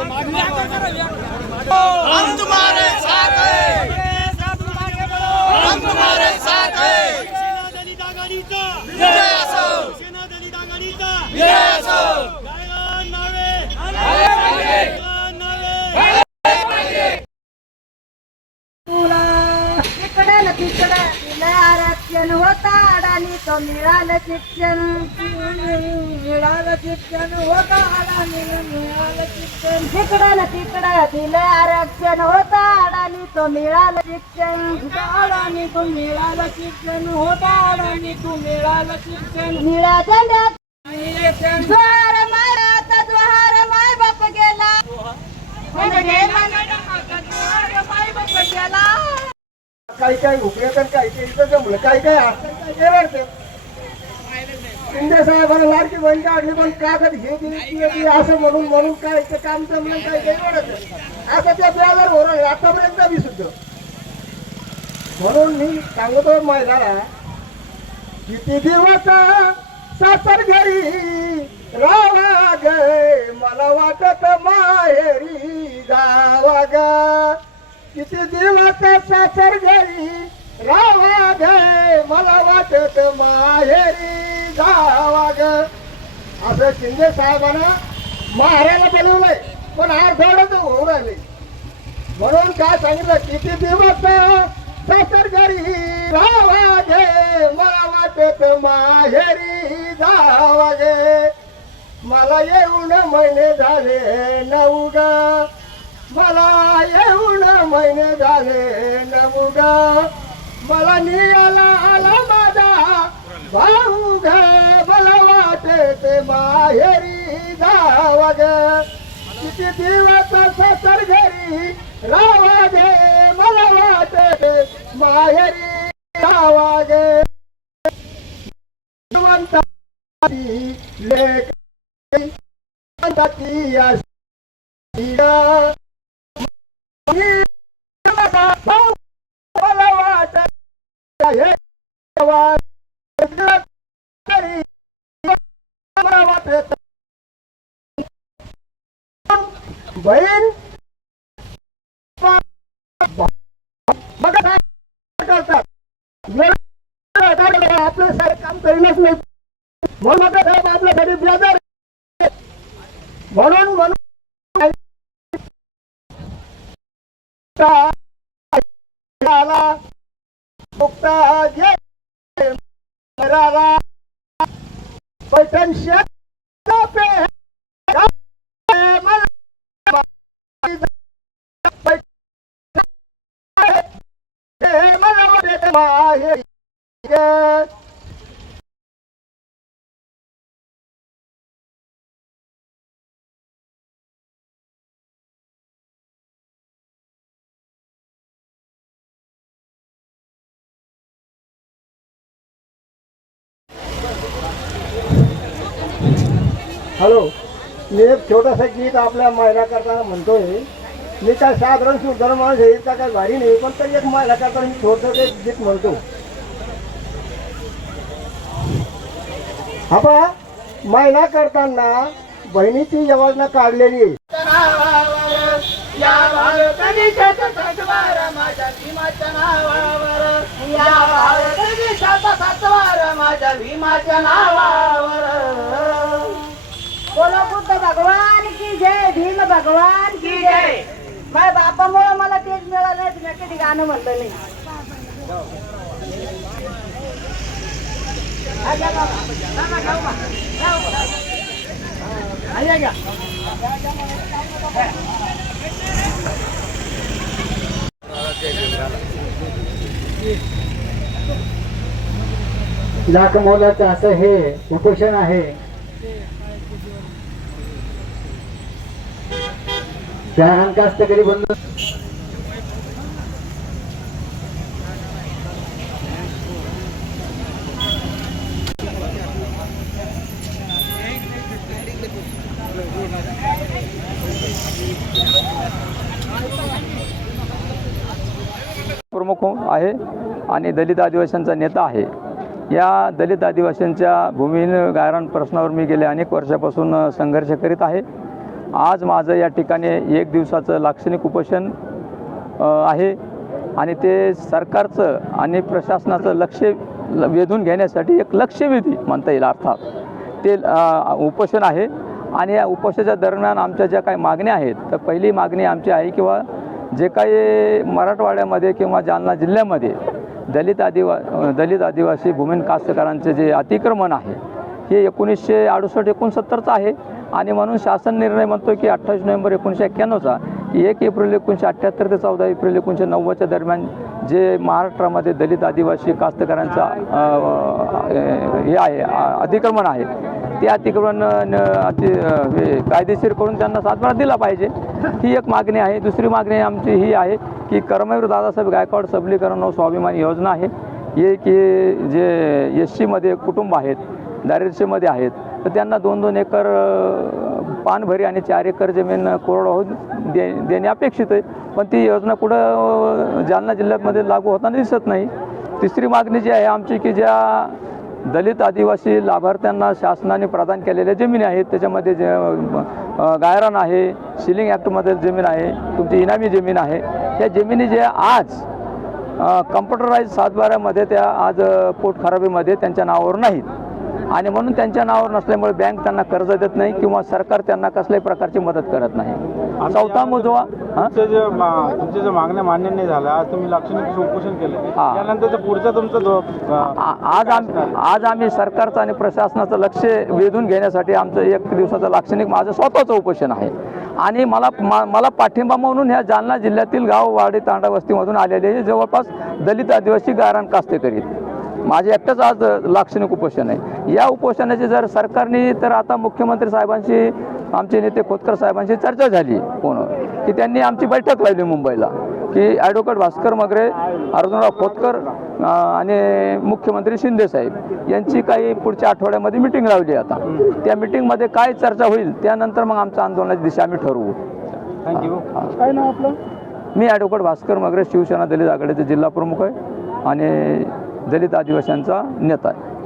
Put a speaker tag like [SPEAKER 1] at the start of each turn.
[SPEAKER 1] हम तुम्हारे साथ हम तुम्हारे साथ
[SPEAKER 2] तिकडे न तिकडे तिला आरक्षण होता अडाणी तो मिळालं शिक्षण. मिळालं शिक्षण होता अडाणी मिळालं शिक्षण. तिकडं तिकडं दिलं आरक्षण होता अडाणी तो मिळालं शिक्षण. अडाणी तो मिळालं शिक्षण होता अडाणी तू मिळालं शिक्षण. निळ्या झेंड्यात द्वार मारात द्वार माय बाप गेला.
[SPEAKER 3] काही काही उपयोग आणि काही काही इथं जमलं काही काही शिंदे साहेबांना लाडकी बहीण काढली पण कागद हे दिली असं म्हणून म्हणून काय ते काम जमलं काही काही रडत आता त्या ब्याजवर होणार आतापर्यंत मी सुद्धा म्हणून मी सांगतो महिलाला किती दिवस सासर घरी रावा गे मला वाटत माहेरी जावा ग किती दिवस सासर घरी जावा दे मला वाटत माहेरी जावा ग असं शिंदे साहेबांना मारायला बनवलंय पण अर्धवडच होऊ राहिले. म्हणून काय सांगितलं किती दिवस सासर घरी रावा गे मला वाटत माहेरी जावा गे मला येऊन महिने झाले नऊ ग मला येऊन महिने झाले नऊ ग मला आला माझा. भाऊ ग मला ते माहेरी जावा ग. किती दिवस ससर घरी रावा गे मला वाटत माहेरी जावा गे. जिवंताची लेक जिवंताची अशी ग. मी माझा भाऊ मला वाटत हे वाटत तरी मला वाटत बहीण आपलं साहेब काम करीनच नाही म्हणून आता साहेब आपल्यासाठी बेजार म्हणून म्हणून आला मुक्ता जय पैठण शेत पे मला हे मला मी एक छोटासा गीत आपल्या महिला करताना म्हणतोय. मी काय साधारण सुधार माणूस आहे का काय भारी नाही पण तरी एक महिला करताना मी छोटं एक गीत म्हणतो. हा महिला करताना बहिणीची योजना काढलेली आहे. या भारतदेशात सातबार माझ्या भीमाच्या नावावर.
[SPEAKER 2] बोलो बुद्ध भगवान की जय भीम भगवान की जय. माझ्या बापामुळे मला तेच मिळालं नाही तुम्ही कधी गाणं म्हणलं नाही.
[SPEAKER 3] लाख मोलाचं असं हे उपोषण आहे. शहरान कास्तकरी बंधू
[SPEAKER 4] प्रमुख आहे आणि दलित आदिवासींचा नेता आहे. या दलित आदिवासींच्या भूमिहीन गायरान प्रश्नावर मी गेल्या अनेक वर्षापासून संघर्ष करीत आहे. आज माझं या ठिकाणी एक दिवसाचं लाक्षणिक उपोषण आहे. आणि ते सरकारचं आणि प्रशासनाचं लक्ष ल- वेधून घेण्यासाठी एक लक्षवेधी म्हणता येईल अर्थात. ते उपोषण आहे. आणि या उपोषणाच्या दरम्यान आमच्या ज्या काही मागण्या आहेत तर पहिली मागणी आमची आहे किंवा जे काही मराठवाड्यामध्ये किंवा जालना जिल्ह्यामध्ये दलित आदिवा दलित आदिवासी भूमिन कास्तकारांचे जे अतिक्रमण आहे हे एकोणीसशे अडुसष्ट एकोणसत्तरचं आहे. आणि म्हणून शासन निर्णय म्हणतो की अठ्ठावीस नोव्हेंबर एकोणीसशे एक्क्याण्णवचा एक एप्रिल एकोणीसशे अठ्ठ्याहत्तर ते चौदा एप्रिल एकोणीसशे नव्वदच्या दरम्यान जे महाराष्ट्रामध्ये दलित आदिवासी कास्तकारांचा हे आहे अतिक्रमण आहे ते अतिक्रमण अति हे कायदेशीर करून त्यांना सातबारा दिला पाहिजे. ही एक मागणी आहे. दुसरी मागणी आमची ही आहे की कर्मवीर दादासाहेब गायकवाड सबलीकरण व योजना आहे. हे की जे एस सीमध्ये कुटुंब आहेत दारिद्र्यमध्ये आहेत तर त्यांना दोन दोन एकर पानभरी आणि चार एकर जमीन कोरडवाहू दे देणे अपेक्षित आहे. पण ती योजना कुठं जालना जिल्ह्यामध्ये लागू होताना दिसत नाही. तिसरी मागणी जी आहे आमची की ज्या दलित आदिवासी लाभार्थ्यांना शासनाने प्रदान केलेल्या जमिनी आहेत त्याच्यामध्ये जे गायरन गायरान आहे सिलिंग ॲक्टमध्ये जमीन आहे तुमची इनामी जमीन आहे. त्या जमिनी ज्या आज कम्प्युटराईज सातबाऱ्यामध्ये त्या आज पोटखराबीमध्ये पोट खराबीमध्ये त्यांच्या नावावर नाहीत. आणि म्हणून त्यांच्या नावावर नसल्यामुळे बँक त्यांना कर्ज देत नाही किंवा सरकार त्यांना कसल्याही प्रकारची मदत करत नाही. चौथा मुजवा हां?
[SPEAKER 5] तुमचे जे मा- तुमचे जे मागण्या मान्य नाही झाल्या आज तुम्ही लाक्षणिक उपोषण केलं. पुढचं तुमचं
[SPEAKER 4] आज आम आज आम्ही सरकारचं आणि प्रशासनाचं लक्ष वेधून घेण्यासाठी आमचं एक दिवसाचं लाक्षणिक माझं स्वतःचं उपोषण आहे. आणि मला मा- मला पाठिंबा म्हणून ह्या जालना जिल्ह्यातील गाव वाडी तांडा वस्तीमधून आलेले हे जवळपास दलित आदिवासी गारण कास्तेकरी माझे एकटंच आज लाक्षणिक उपोषण आहे. या उपोषणाची जर सरकारने तर आता मुख्यमंत्री साहेबांशी आमचे नेते खोतकर साहेबांशी चर्चा झाली फोनवर की त्यांनी आमची बैठक लावली मुंबईला की ॲडव्होकेट भास्कर मगरे अर्जुनराव खोतकर आणि मुख्यमंत्री शिंदे साहेब यांची काही पुढच्या आठवड्यामध्ये मिटिंग लावली आता. त्या मिटिंगमध्ये काय चर्चा होईल त्यानंतर मग आमच्या आंदोलनाची दिशा आम्ही ठरवू.
[SPEAKER 5] थँक्यू
[SPEAKER 3] काय नाव आपलं?
[SPEAKER 4] मी ॲडव्होकेट भास्कर मगरे शिवसेना दलित आघाडीचे जिल्हा प्रमुख आहे. आणि दलित आदिवासींचा नेता आहे.